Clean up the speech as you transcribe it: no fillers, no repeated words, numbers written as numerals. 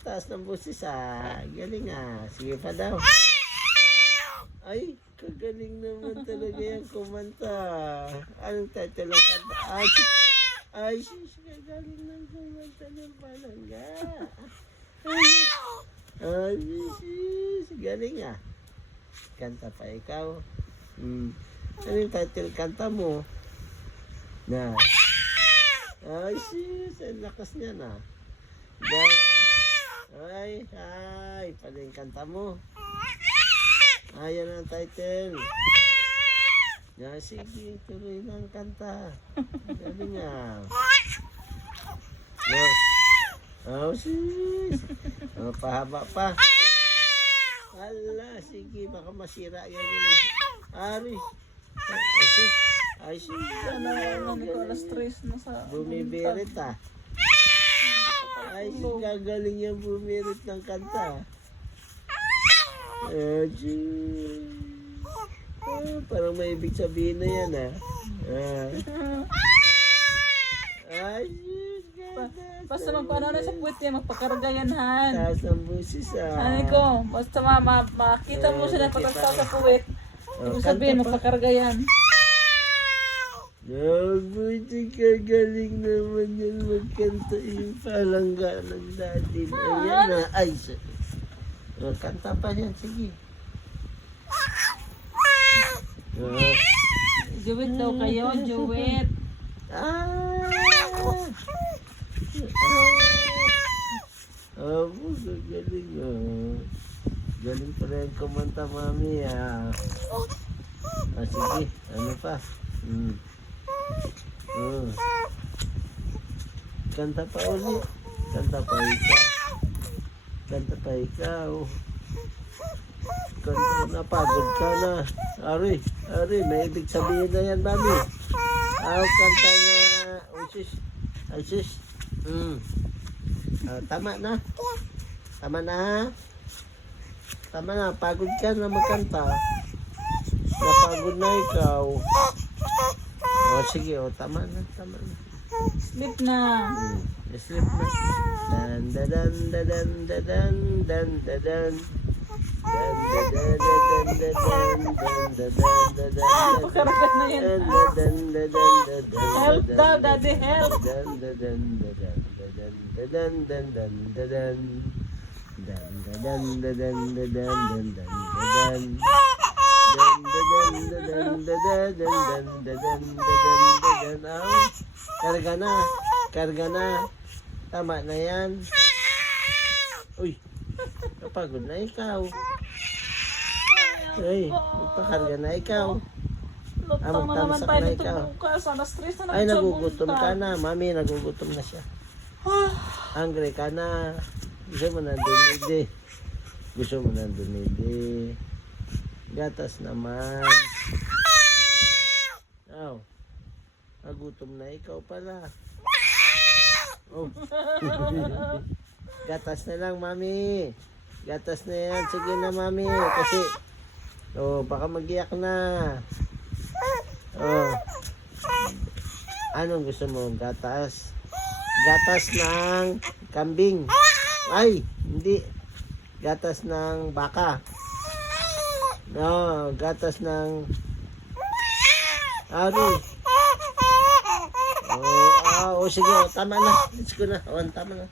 taas ng boses ah. Galing ah. Sige pa daw. Ay, kagaling naman talaga yung kumanta. Anong title ng kanta? Ay, sis, kagaling ng kumanta ng palangga. Ay, sis, galing ah. Kanta pa ikaw. Ano yung title kanta mo? Na. Ay, sis, ang lakas niya na. Ay, pala yung kanta mo. Ayan ang title. Sige, tuloy na ang kanta. Galing nga. Sis. Pahaba pa. Ala, sige, baka masira yan. Ay, sis. Ano ko alas 3 na sa... Bumibirit ah. Ay, gagaling yung bumirit ng kanta. Parang may ibig sabihin na yan ah. Ay, Basta magpaano na sa puwet niya, magpakaragayan han. taas ng busis ah. Ano ko, basta makita mo siya na patagsa sa puwet. Ibig sabihin, magpakaragayan. Buti kagaling naman yan magkanta yung palangga ng daddy. Ayan na. Ay, kanta pa yan. Sige. Juwit daw kayo, juwit. Galing ah. Galing pa rin kumanta, mami ah. Sige, ano pa? Kanta pa ulit. Kanta pa ikaw. Kanta pa ikaw. Kanta, napagod ka na. Ari, may ibig sabihin na yan, mami. Kanta na. Ay, sis. Tama na. Tama na, ha? Tama na, pagod ka na magkanta. Napagod na ikaw. Sige, tama na. Sleep na. Sleep na. Dan. Pakaragat na yan. Help daw, daddy, help. Karga na. Tama na yan. Uy, napagod na ikaw. Ay, magpakarga na ikaw. Lutang na naman magtamsak tayo na nito ikaw. bukas. Alas 3 na Ay, lang nagugutom ka na. Mami, nagugutom na siya. Hungry ka na. Gusto mo ng dumidi. Gatas naman. Nagutom na ikaw pala. Gatas na lang, mami. Gatas na yan. Sige na, mami. Kasi, baka mag-iyak na. Anong gusto mo? Gatas? Gatas ng kambing. Ay, hindi. Gatas ng baka. No, gatas ng... Sige, tama na. Let's go na. Tama na.